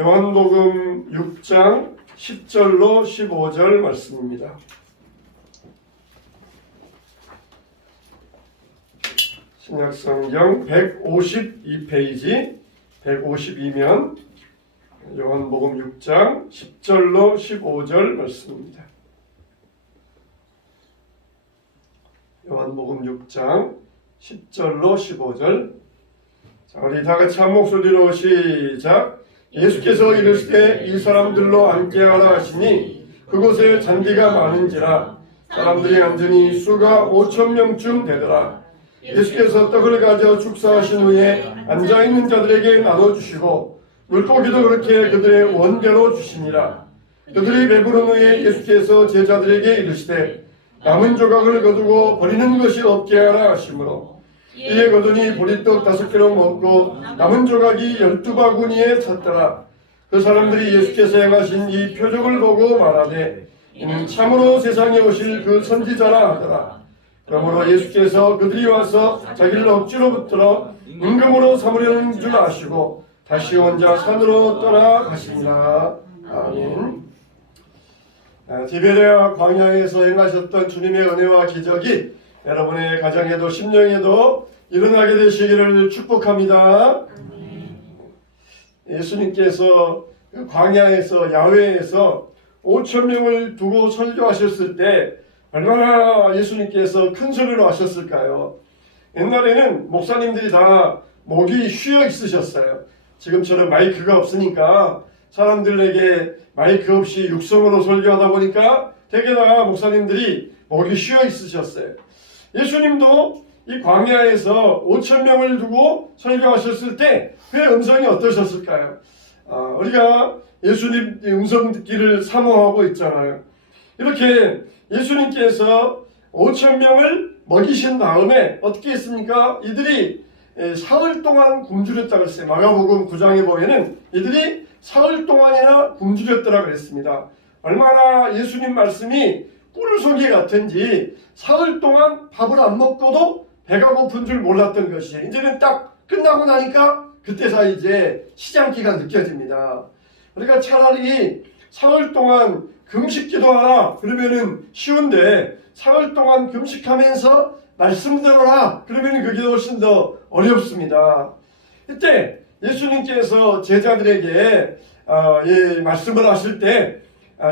요한복음 6장 10절로 15절 말씀입니다. 신약성경 152페이지 152면 요한복음 6장 10절로 15절 말씀입니다. 요한복음 6장 10절로 15절. 자, 우리 다 같이 한 목소리로 시작. 예수께서 이르시되 이 사람들로 함께하라 하시니 그곳에 잔디가 많은지라 사람들이 앉으니 수가 5,000명쯤 되더라. 예수께서 떡을 가져 축사하신 후에 앉아있는 자들에게 나눠주시고 물고기도 그렇게 그들의 원대로 주시니라. 그들이 배부른 후에 예수께서 제자들에게 이르시되 남은 조각을 거두고 버리는 것이 없게 하라 하시므로 이에 거두니 보리떡 5개로 먹고 남은 조각이 12바구니에 찼더라. 그 사람들이 예수께서 행하신 이 표적을 보고 말하되 이는 참으로 세상에 오실 그 선지자라 하더라. 그러므로 예수께서 그들이 와서 자기를 억지로 붙들어 임금으로 삼으려는 줄 아시고 다시 혼자 산으로 떠나가시니라. 아멘. 디베레아 광야에서 행하셨던 주님의 은혜와 기적이 여러분의 가정에도 심령에도 일어나게 되시기를 축복합니다. 예수님께서 광야에서 야외에서 5,000명을 두고 설교하셨을 때 얼마나 예수님께서 큰 소리로 하셨을까요? 옛날에는 목사님들이 다 목이 쉬어 있으셨어요. 지금처럼 마이크가 없으니까 사람들에게 마이크 없이 육성으로 설교하다 보니까 대개나 목사님들이 목이 쉬어 있으셨어요. 예수님도 이 광야에서 5,000명을 두고 설교하셨을 때 그의 음성이 어떠셨을까요? 우리가 예수님 음성 듣기를 사모하고 있잖아요. 이렇게 예수님께서 5,000명을 먹이신 다음에 어떻게 했습니까? 이들이 사흘 동안 굶주렸다고 했어요. 마가복음 9장에 보면은 이들이 사흘 동안이나 굶주렸더라 그랬습니다. 얼마나 예수님 말씀이 꿀송이 같은지 사흘 동안 밥을 안 먹고도 배가 고픈 줄 몰랐던 것이 이제는 딱 끝나고 나니까 그때서 이제 시장기가 느껴집니다. 그러니까 차라리 사흘 동안 금식 기도하라 그러면은 쉬운데 사흘 동안 금식하면서 말씀 들어라 그러면은 그게 훨씬 더 어렵습니다. 이때 예수님께서 제자들에게 말씀을 하실 때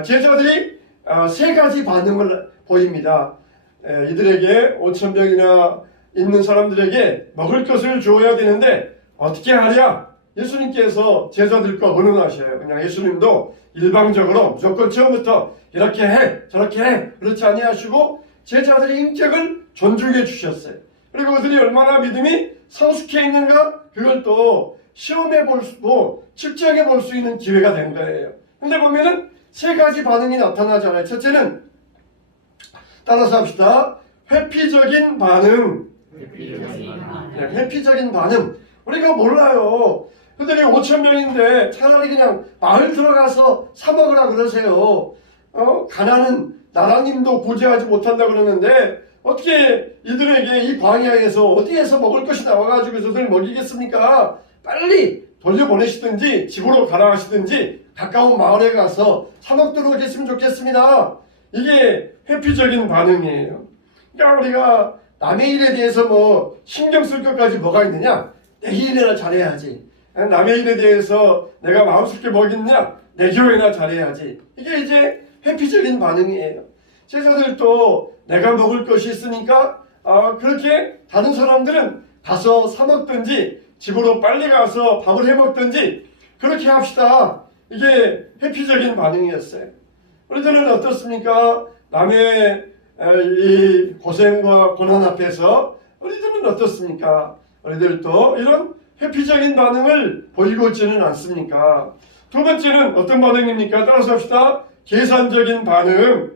제자들이 세 가지 반응을 보입니다. 이들에게 5,000명이나 있는 사람들에게 먹을 것을 주어야 되는데 어떻게 하랴? 예수님께서 제자들과 의논하셔요. 그냥 예수님도 일방적으로 무조건 처음부터 이렇게 해 저렇게 해 그렇지 아니하시고 제자들의 인격을 존중해 주셨어요. 그리고 그들이 얼마나 믿음이 성숙해 있는가 그걸 또 시험해 볼 수, 측정해 볼 수 있는 기회가 된 거예요. 근데 보면은 세 가지 반응이 나타나잖아요. 첫째는 따라서 합시다. 회피적인 반응. 회피적인 반응. 우리가 몰라요. 그들이 5,000명인데 차라리 그냥 마을 들어가서 사 먹으라 그러세요. 가난은 나라님도 구제하지 못한다 그러는데 어떻게 이들에게 이 광야에서 어디에서 먹을 것이 나와가지고 저들을 먹이겠습니까? 빨리 돌려보내시든지 집으로 가라 하시든지 가까운 마을에 가서 사 먹도록 했으면 좋겠습니다. 이게 회피적인 반응이에요. 그러니까 우리가 남의 일에 대해서 뭐 신경 쓸 것까지 뭐가 있느냐? 내 일이나 잘해야지. 남의 일에 대해서 내가 마음속에 먹이느냐? 내 교회나 잘해야지. 이게 이제 회피적인 반응이에요. 제자들도 내가 먹을 것이 있으니까 그렇게 다른 사람들은 가서 사 먹든지 집으로 빨리 가서 밥을 해 먹든지 그렇게 합시다. 이게 회피적인 반응이었어요. 우리들은 어떻습니까? 남의 이 고생과 고난 앞에서 우리들은 어떻습니까? 우리들도 이런 회피적인 반응을 보이고 있지는 않습니까? 두 번째는 어떤 반응입니까? 따라서 합시다. 계산적인 반응.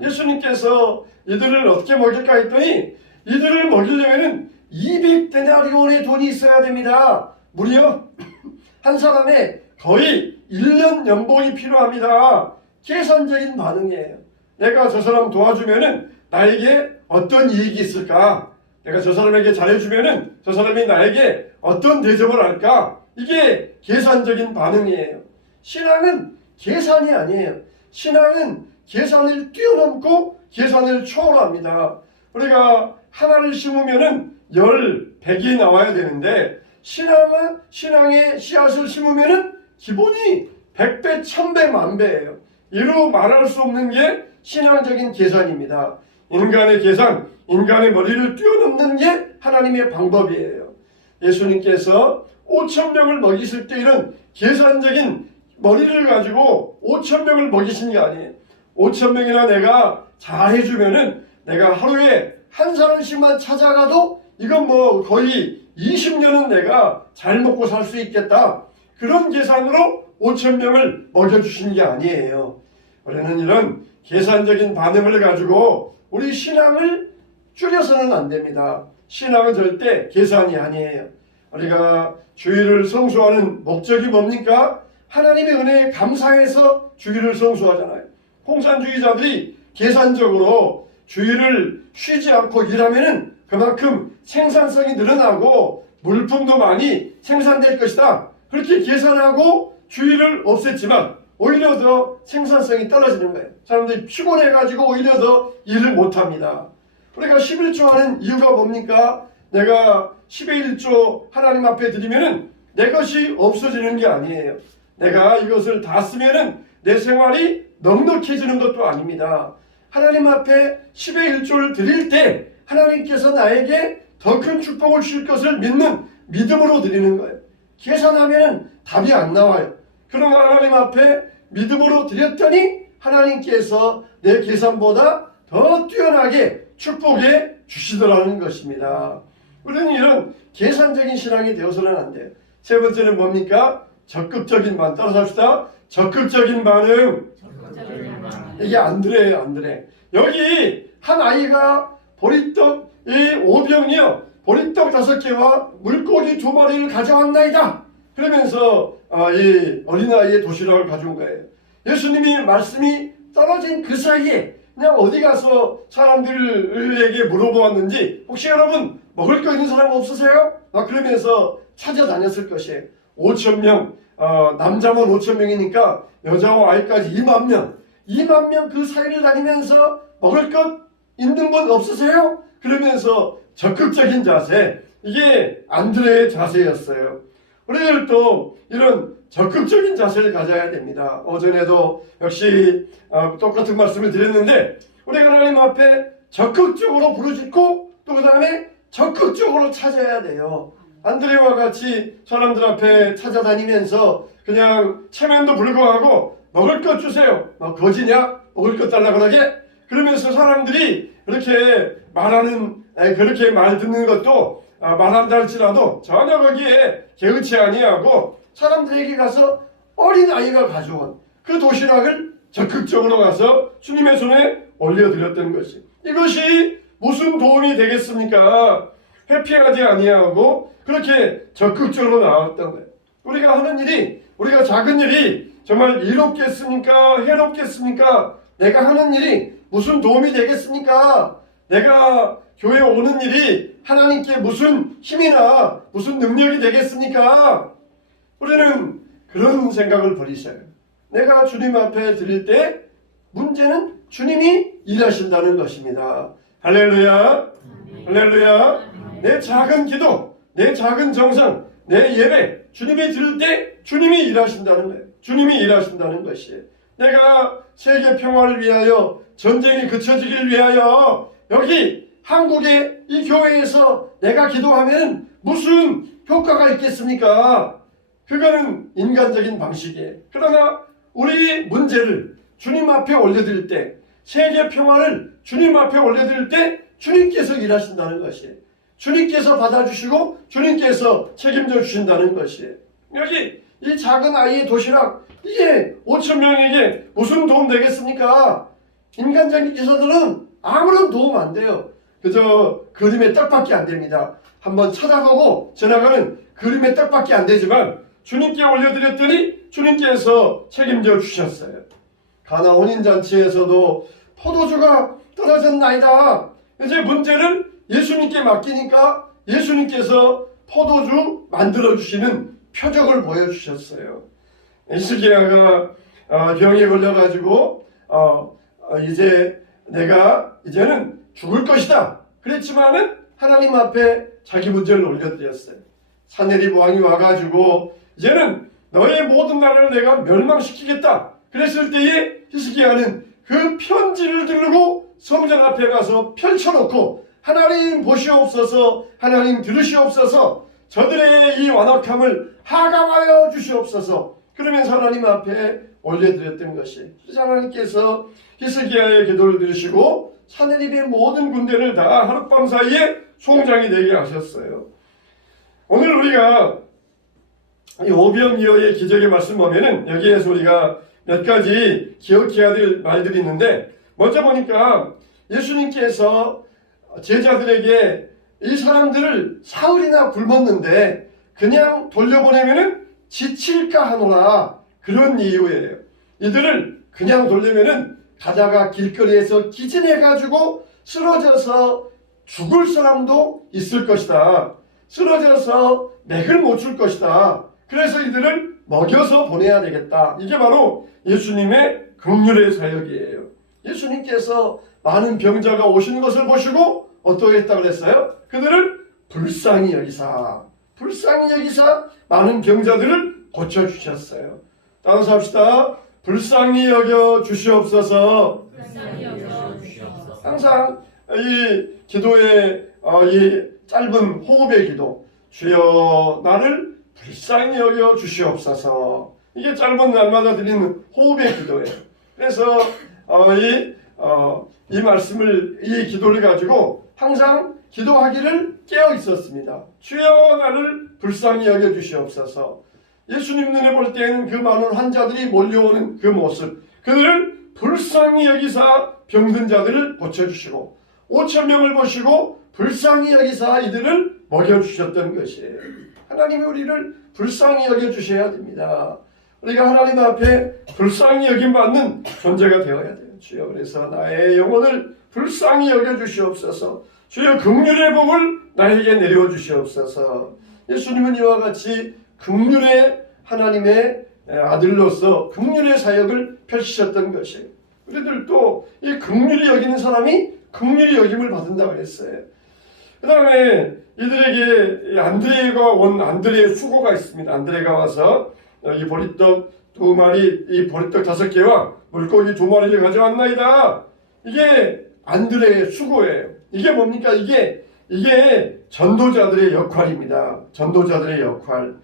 예수님께서 이들을 어떻게 먹일까 했더니 이들을 먹이려면 200데나리온의 돈이 있어야 됩니다. 무려 한 사람의 거의 1년 연봉이 필요합니다. 계산적인 반응이에요. 내가 저 사람 도와주면은 나에게 어떤 이익이 있을까? 내가 저 사람에게 잘해주면은 저 사람이 나에게 어떤 대접을 할까? 이게 계산적인 반응이에요. 신앙은 계산이 아니에요. 신앙은 계산을 뛰어넘고 계산을 초월합니다. 우리가 하나를 심으면은 100이 나와야 되는데 신앙의 씨앗을 심으면은 기본이 100배, 1000배, 만배예요. 이루 말할 수 없는 게 신앙적인 계산입니다. 인간의 계산, 인간의 머리를 뛰어넘는 게 하나님의 방법이에요. 예수님께서 5,000명을 먹이실 때 이런 계산적인 머리를 가지고 5,000명을 먹이신 게 아니에요. 5,000명이나 내가 잘해주면은 내가 하루에 한 사람씩만 찾아가도 이건 뭐 거의 20년은 내가 잘 먹고 살 수 있겠다. 그런 계산으로 5,000명을 먹여주신 게 아니에요. 우리는 이런 계산적인 반응을 가지고 우리 신앙을 줄여서는 안 됩니다. 신앙은 절대 계산이 아니에요. 우리가 주일을 성수하는 목적이 뭡니까? 하나님의 은혜에 감사해서 주일을 성수하잖아요. 공산주의자들이 계산적으로 주일을 쉬지 않고 일하면은 그만큼 생산성이 늘어나고 물품도 많이 생산될 것이다. 그렇게 계산하고 주일을 없앴지만 오히려 더 생산성이 떨어지는 거예요. 사람들이 피곤해가지고 오히려 더 일을 못합니다. 우리가 11조 하는 이유가 뭡니까? 내가 10의 1조 하나님 앞에 드리면은 내 것이 없어지는 게 아니에요. 내가 이것을 다 쓰면은 내 생활이 넉넉해지는 것도 아닙니다. 하나님 앞에 10의 1조를 드릴 때 하나님께서 나에게 더 큰 축복을 주실 것을 믿는 믿음으로 드리는 거예요. 계산하면 답이 안 나와요. 그러나 하나님 앞에 믿음으로 드렸더니 하나님께서 내 계산보다 더 뛰어나게 축복해 주시더라는 것입니다. 우리는 이런 계산적인 신앙이 되어서는 안 돼요. 세 번째는 뭡니까? 적극적인 반응. 따라서 합시다. 적극적인 반응. 이게 안드레예요, 안드레. 여기 한 아이가 보리떡 이 5병이요. 보리떡 5개와 물고기 2마리를 가져왔나이다. 그러면서 이 어린아이의 도시락을 가져온 거예요. 예수님이 말씀이 떨어진 그 사이에 그냥 어디 가서 사람들에게 물어보았는지 혹시 여러분 먹을 거 있는 사람 없으세요? 그러면서 찾아다녔을 것이에요. 5,000명, 남자만 5,000명이니까 여자와 아이까지 2만 명. 2만 명 그 사이를 다니면서 먹을 것 있는 분 없으세요? 그러면서 적극적인 자세, 이게 안드레의 자세였어요. 우리들도 이런 적극적인 자세를 가져야 됩니다. 어전에도 역시 똑같은 말씀을 드렸는데 우리가 하나님 앞에 적극적으로 부르짖고 또 그 다음에 적극적으로 찾아야 돼요. 안드레와 같이 사람들 앞에 찾아다니면서 그냥 체면도 불구하고 먹을 것 주세요. 거지냐? 먹을 것 달라 그러게? 그러면서 사람들이 그렇게 말하는 그렇게 말 듣는 것도 말한다 할지라도 전혀 거기에 개의치 아니하고 사람들에게 가서 어린아이가 가져온 그 도시락을 적극적으로 가서 주님의 손에 올려드렸던 것이, 이것이 무슨 도움이 되겠습니까? 회피하지 아니하고 그렇게 적극적으로 나왔던 거예요. 우리가 하는 일이, 우리가 작은 일이 정말 이롭겠습니까? 해롭겠습니까? 내가 하는 일이 무슨 도움이 되겠습니까? 내가 교회 오는 일이 하나님께 무슨 힘이나 무슨 능력이 되겠습니까? 우리는 그런 생각을 버리세요. 내가 주님 앞에 드릴 때 문제는 주님이 일하신다는 것입니다. 할렐루야, 할렐루야. 내 작은 기도, 내 작은 정성, 내 예배, 주님이 드릴 때 주님이 일하신다는 거예요. 주님이 일하신다는 것이에요. 내가 세계 평화를 위하여, 전쟁이 그쳐지기를 위하여 여기 한국의 이 교회에서 내가 기도하면 무슨 효과가 있겠습니까? 그거는 인간적인 방식이에요. 그러나 우리 문제를 주님 앞에 올려드릴 때, 세계 평화를 주님 앞에 올려드릴 때 주님께서 일하신다는 것이에요. 주님께서 받아주시고 주님께서 책임져 주신다는 것이에요. 여기 이 작은 아이의 도시락, 이게 5,000명에게 무슨 도움 되겠습니까? 인간적인 기사들은 아무런 도움 안 돼요. 그저 그림의 떡밖에 안 됩니다. 한번 찾아보고 지나가는 그림의 떡밖에 안 되지만 주님께 올려드렸더니 주님께서 책임져 주셨어요. 가나 혼인잔치에서도 포도주가 떨어졌나이다. 이제 문제를 예수님께 맡기니까 예수님께서 포도주 만들어주시는 표적을 보여주셨어요. 히스기야가 병에 걸려가지고 이제 내가 이제는 죽을 것이다 그랬지만은 하나님 앞에 자기 문제를 올려드렸어요. 사내립 왕이 와가지고 이제는 너의 모든 나라를 내가 멸망시키겠다 그랬을 때에 히스기야는 그 편지를 들고 성전 앞에 가서 펼쳐놓고 하나님 보시옵소서, 하나님 들으시옵소서, 저들의 이 완악함을 하강하여 주시옵소서 그러면서 하나님 앞에 올려드렸던 것이, 그래서 하나님께서 히스기야의 기도를 들으시고 사내립의 모든 군대를 다 하룻밤 사이에 송장이 되게 하셨어요. 오늘 우리가 이 오병이어의 기적의 말씀 보면은 여기에서 우리가 몇 가지 기억해야 될 말들이 있는데, 먼저 보니까 예수님께서 제자들에게 이 사람들을 사흘이나 굶었는데 그냥 돌려보내면은 지칠까 하노라, 그런 이유예요. 이들을 그냥 돌리면은 가다가 길거리에서 기진해가지고 쓰러져서 죽을 사람도 있을 것이다. 쓰러져서 맥을 못 줄 것이다. 그래서 이들을 먹여서 보내야 되겠다. 이게 바로 예수님의 긍휼의 사역이에요. 예수님께서 많은 병자가 오시는 것을 보시고 어떻게 했다고 그랬어요? 그들을 불쌍히 여기사 많은 병자들을 고쳐주셨어요. 따라서 합시다. 불쌍히 여겨 주시옵소서. 항상 이 기도의 이 짧은 호흡의 기도, 주여 나를 불쌍히 여겨 주시옵소서. 이게 짧은 날마다 드리는 호흡의 기도예요. 그래서 이 말씀을, 이 기도를 가지고 항상 기도하기를 깨어 있었습니다. 주여 나를 불쌍히 여겨 주시옵소서. 예수님 눈에 볼 때에는 그 많은 환자들이 몰려오는 그 모습, 그들을 불쌍히 여기사 병든 자들을 고쳐주시고 5,000명을 보시고 불쌍히 여기사 이들을 먹여주셨던 것이에요. 하나님이 우리를 불쌍히 여겨주셔야 됩니다. 우리가 하나님 앞에 불쌍히 여김받는 존재가 되어야 돼요. 주여, 그래서 나의 영혼을 불쌍히 여겨주시옵소서. 주여, 긍휼의 복을 나에게 내려 주시옵소서. 예수님은 이와 같이 긍휼의 하나님의 아들로서 긍휼의 사역을 펼치셨던 것이에요. 우리들도 이 긍휼히 여기는 사람이 긍휼히 여김을 받는다고 그랬어요. 그 다음에 이들에게 안드레가 온 안드레의 수고가 있습니다. 안드레가 와서 이 보리떡 2마리, 이 보리떡 5개와 물고기 2마리를 가져왔나이다. 이게 안드레의 수고예요. 이게 뭡니까? 이게 전도자들의 역할입니다. 전도자들의 역할.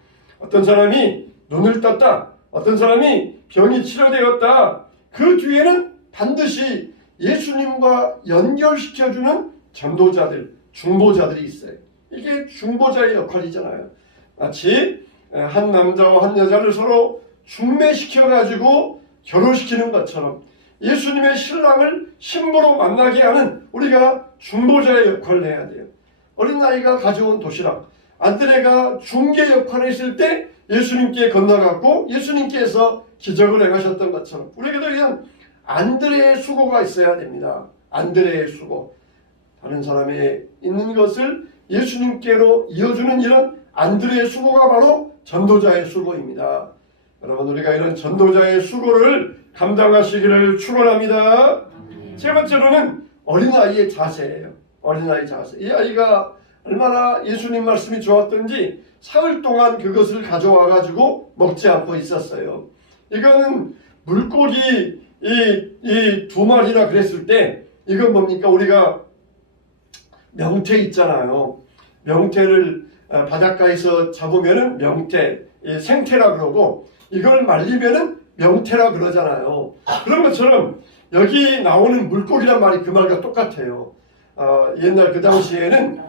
어떤 사람이 눈을 떴다, 어떤 사람이 병이 치료되었다, 그 뒤에는 반드시 예수님과 연결시켜주는 전도자들, 중보자들이 있어요. 이게 중보자의 역할이잖아요. 마치 한 남자와 한 여자를 서로 중매시켜가지고 결혼시키는 것처럼 예수님의 신랑을 신부로 만나게 하는 우리가 중보자의 역할을 해야 돼요. 어린아이가 가져온 도시락, 안드레가 중개 역할을 했을 때 예수님께 건너갔고 예수님께서 기적을 행하셨던 것처럼 우리에게도 이런 안드레의 수고가 있어야 됩니다. 안드레의 수고, 다른 사람에 있는 것을 예수님께로 이어주는 이런 안드레의 수고가 바로 전도자의 수고입니다. 여러분, 우리가 이런 전도자의 수고를 감당하시기를 축원합니다. 세 번째로는 어린아이의 자세예요. 어린아이 자세. 이 아이가 얼마나 예수님 말씀이 좋았던지 사흘 동안 그것을 가져와 가지고 먹지 않고 있었어요. 이거는 물고기 이 2마리나 그랬을 때, 이건 뭡니까? 우리가 명태 있잖아요. 명태를 바닷가에서 잡으면은 명태, 생태라 그러고, 이걸 말리면은 명태라 그러잖아요. 그런 것처럼 여기 나오는 물고기란 말이 그 말과 똑같아요. 옛날 그 당시에는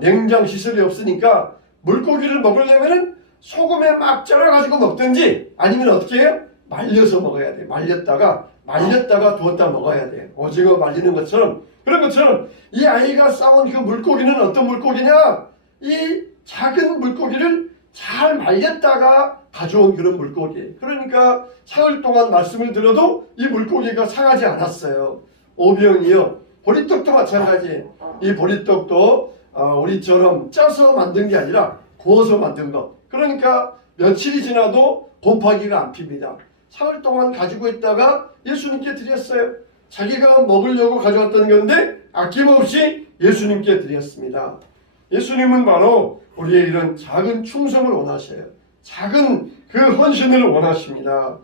냉장 시설이 없으니까 물고기를 먹으려면은 소금에 막 쩔어가지고 먹든지 아니면 어떻게 해요? 말려서 먹어야 돼. 말렸다가 두었다 먹어야 돼. 오징어 말리는 것처럼. 그런 것처럼 이 아이가 싸온 그 물고기는 어떤 물고기냐? 이 작은 물고기를 잘 말렸다가 가져온 그런 물고기. 그러니까 사흘 동안 말씀을 들어도 이 물고기가 상하지 않았어요. 오병이어. 보리떡도 마찬가지. 이 보리떡도 우리처럼 쪄서 만든 게 아니라 구워서 만든 것. 그러니까 며칠이 지나도 곰팡이가 안 핍니다. 사흘 동안 가지고 있다가 예수님께 드렸어요. 자기가 먹으려고 가져왔던 건데 아낌없이 예수님께 드렸습니다. 예수님은 바로 우리의 이런 작은 충성을 원하셔요. 작은 그 헌신을 원하십니다.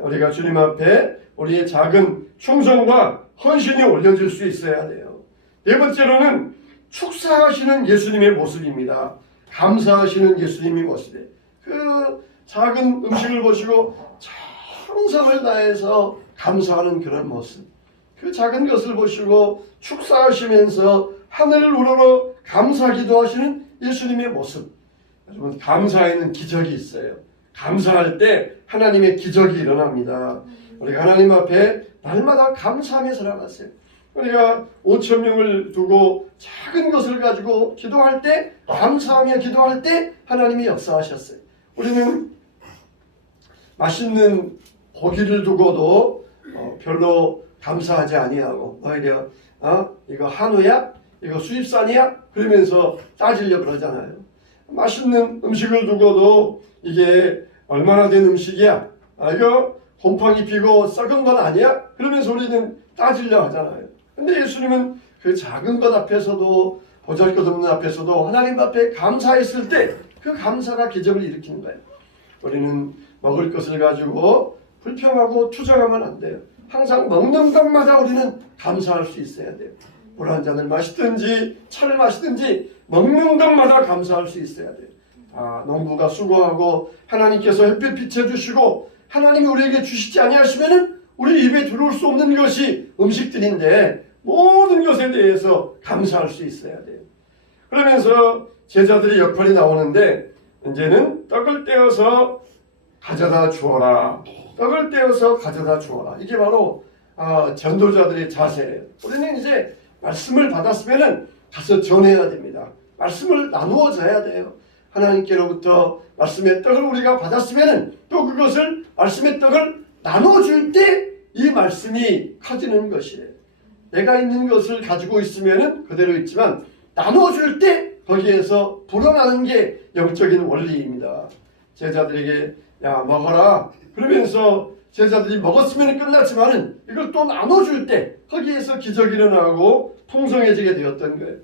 우리가 주님 앞에 우리의 작은 충성과 헌신이 올려질 수 있어야 돼요. 네 번째로는 축사하시는 예수님의 모습입니다. 감사하시는 예수님의 모습이에요. 그 작은 음식을 보시고 정성을 다해서 감사하는 그런 모습. 그 작은 것을 보시고 축사하시면서 하늘을 우러러 감사 기도하시는 예수님의 모습. 여러분, 감사에는 기적이 있어요. 감사할 때 하나님의 기적이 일어납니다. 우리가 하나님 앞에 날마다 감사하며 살아갔어요. 우리가 5,000명을 두고 작은 것을 가지고 기도할 때, 감사하며 기도할 때 하나님이 역사하셨어요. 우리는 맛있는 고기를 두고도 별로 감사하지 아니하고 오히려 이거 한우야? 이거 수입산이야? 그러면서 따지려고 그러잖아요. 맛있는 음식을 두고도 이게 얼마나 된 음식이야? 이거 곰팡이 피고 썩은 건 아니야? 그러면서 우리는 따지려 하잖아요. 근데 예수님은 그 작은 것 앞에서도 보잘것없는 앞에서도 하나님 앞에 감사했을 때 그 감사가 기적을 일으키는 거예요. 우리는 먹을 것을 가지고 불평하고 투정하면 안 돼요. 항상 먹는 것마다 우리는 감사할 수 있어야 돼요. 물 한 잔을 마시든지 차를 마시든지 먹는 것마다 감사할 수 있어야 돼요. 농부가 수고하고 하나님께서 햇빛 비춰주시고 하나님이 우리에게 주시지 아니하시면은 우리 입에 들어올 수 없는 것이 음식들인데 모든 것에 대해서 감사할 수 있어야 돼요. 그러면서 제자들의 역할이 나오는데 이제는 떡을 떼어서 가져다 주어라. 떡을 떼어서 가져다 주어라. 이게 바로 전도자들의 자세예요. 우리는 이제 말씀을 받았으면은 가서 전해야 됩니다. 말씀을 나누어 줘야 돼요. 하나님께로부터 말씀의 떡을 우리가 받았으면은 또 그것을 말씀의 떡을 나누어 줄 때 이 말씀이 커지는 것이에요. 내가 있는 것을 가지고 있으면은 그대로 있지만 나누어 줄 때 거기에서 불어나는 게 영적인 원리입니다. 제자들에게 야 먹어라 그러면서 제자들이 먹었으면 끝났지만은 이걸 또 나눠줄 때 거기에서 기적이 일어나고 풍성해지게 되었던 거예요.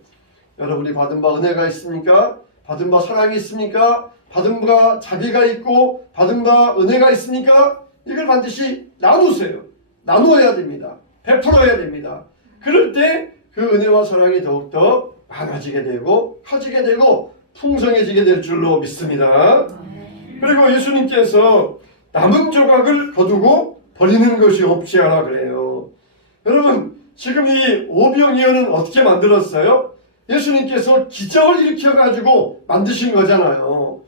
여러분이 받은 바 은혜가 있습니까? 받은 바 사랑이 있습니까? 받은 바 자비가 있고 받은 바 은혜가 있습니까? 이걸 반드시 나누세요. 나누어야 됩니다. 베풀어야 됩니다. 그럴 때 그 은혜와 사랑이 더욱더 많아지게 되고 커지게 되고 풍성해지게 될 줄로 믿습니다. 그리고 예수님께서 남은 조각을 거두고 버리는 것이 없지 않아 그래요. 여러분 지금 이 오병이어는 어떻게 만들었어요? 예수님께서 기적을 일으켜가지고 만드신 거잖아요.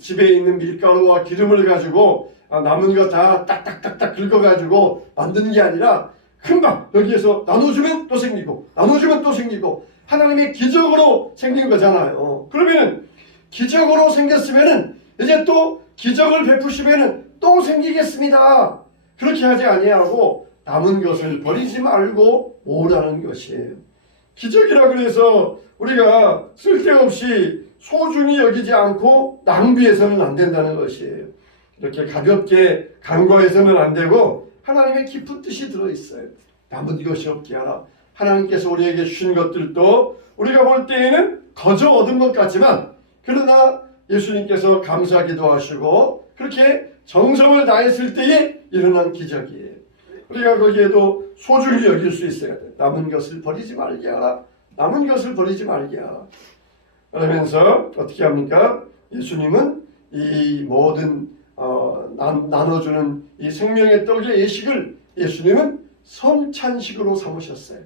집에 있는 밀가루와 기름을 가지고 남은 거 다 딱딱딱딱 긁어가지고 만드는 게 아니라 금방 여기에서 나눠주면 또 생기고 나눠주면 또 생기고 하나님의 기적으로 생긴 거잖아요. 그러면은 기적으로 생겼으면은 이제 또 기적을 베푸시면은 또 생기겠습니다. 그렇게 하지 아니하고 남은 것을 버리지 말고 모으라는 것이에요. 기적이라 그래서 우리가 쓸데없이 소중히 여기지 않고 낭비해서는 안 된다는 것이에요. 이렇게 가볍게 간과해서는 안 되고 하나님의 깊은 뜻이 들어있어요. 남은 것이 없게 하라. 하나님께서 우리에게 주신 것들도 우리가 볼 때에는 거저 얻은 것 같지만 그러나 예수님께서 감사기도 하시고 그렇게 정성을 다했을 때에 일어난 기적이에요. 우리가 거기에도 소중히 여길 수 있어야 돼요. 남은 것을 버리지 말게 하라. 남은 것을 버리지 말게 하라. 그러면서 어떻게 합니까? 예수님은 이 모든 나눠주는 이 생명의 떡의 예식을 예수님은 성찬식으로 삼으셨어요.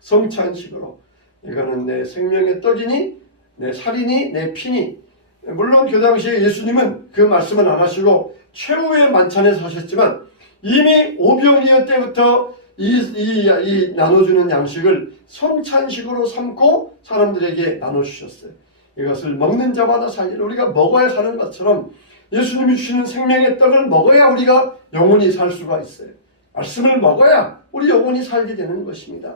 성찬식으로. 이거는 내 생명의 떡이니 내 살이니 내 피니. 물론 그 당시에 예수님은 그 말씀은 안 하시고 최후의 만찬에서 하셨지만 이미 오병이어 때부터 이 나눠주는 양식을 성찬식으로 삼고 사람들에게 나눠주셨어요. 이것을 먹는 자마다 살리라. 우리가 먹어야 사는 것처럼 예수님이 주시는 생명의 떡을 먹어야 우리가 영원히 살 수가 있어요. 말씀을 먹어야 우리 영원히 살게 되는 것입니다.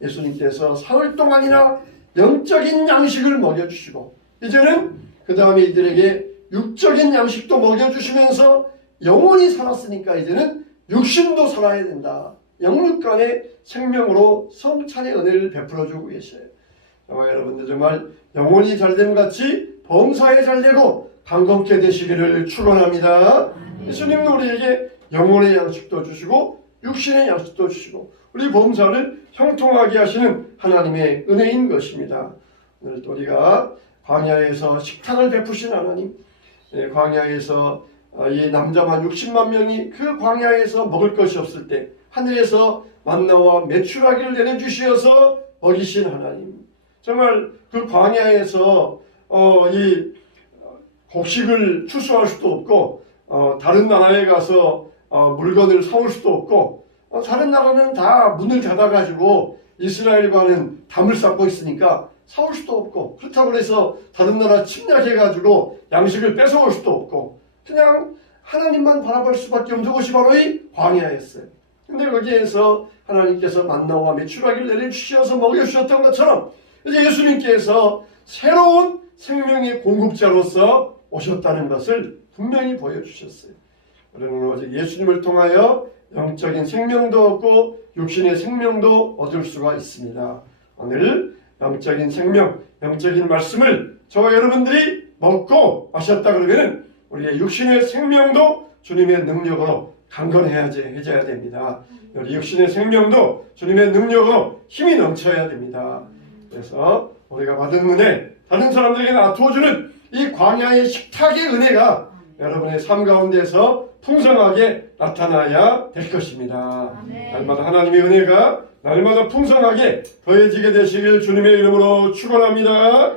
예수님께서 사흘 동안이나 영적인 양식을 먹여주시고 이제는 그 다음에 이들에게 육적인 양식도 먹여주시면서 영혼이 살았으니까 이제는 육신도 살아야 된다. 영육 간의 생명으로 성찬의 은혜를 베풀어주고 계셔요. 여러분들 정말 영혼이 잘됨 같이 범사에 잘되고 강건케 되시기를 축원합니다. 예수님은 우리에게 영혼의 양식도 주시고 육신의 양식도 주시고 우리 범사를 형통하게 하시는 하나님의 은혜인 것입니다. 오늘 또 우리가 광야에서 식탁을 베푸신 하나님, 광야에서 이 남자만 60만 명이 그 광야에서 먹을 것이 없을 때 하늘에서 만나와 메추라기를 내려주시어서 먹이신 하나님, 정말 그 광야에서 이 곡식을 추수할 수도 없고 다른 나라에 가서 물건을 사올 수도 없고 다른 나라는 다 문을 닫아가지고 이스라엘과는 담을 쌓고 있으니까 사올 수도 없고 그렇다고 해서 다른 나라 침략해가지고 양식을 뺏어올 수도 없고 그냥 하나님만 바라볼 수밖에 없는 곳이 바로 이 광야였어요. 근데 거기에서 하나님께서 만나와 메추라기를 내려주셔서 먹여주셨던 것처럼 이제 예수님께서 새로운 생명의 공급자로서 오셨다는 것을 분명히 보여주셨어요. 우리는 오직 예수님을 통하여 영적인 생명도 얻고 육신의 생명도 얻을 수가 있습니다. 오늘 영적인 생명, 영적인 말씀을 저와 여러분들이 먹고 마셨다 그러면 우리의 육신의 생명도 주님의 능력으로 강건해져야 됩니다. 우리 육신의 생명도 주님의 능력으로 힘이 넘쳐야 됩니다. 그래서 우리가 받은 은혜, 다른 사람들에게 나누어주는 이 광야의 식탁의 은혜가 여러분의 삶 가운데서 풍성하게 나타나야 될 것입니다. 날마다 하나님의 은혜가 날마다 풍성하게 더해지게 되시길 주님의 이름으로 축원합니다.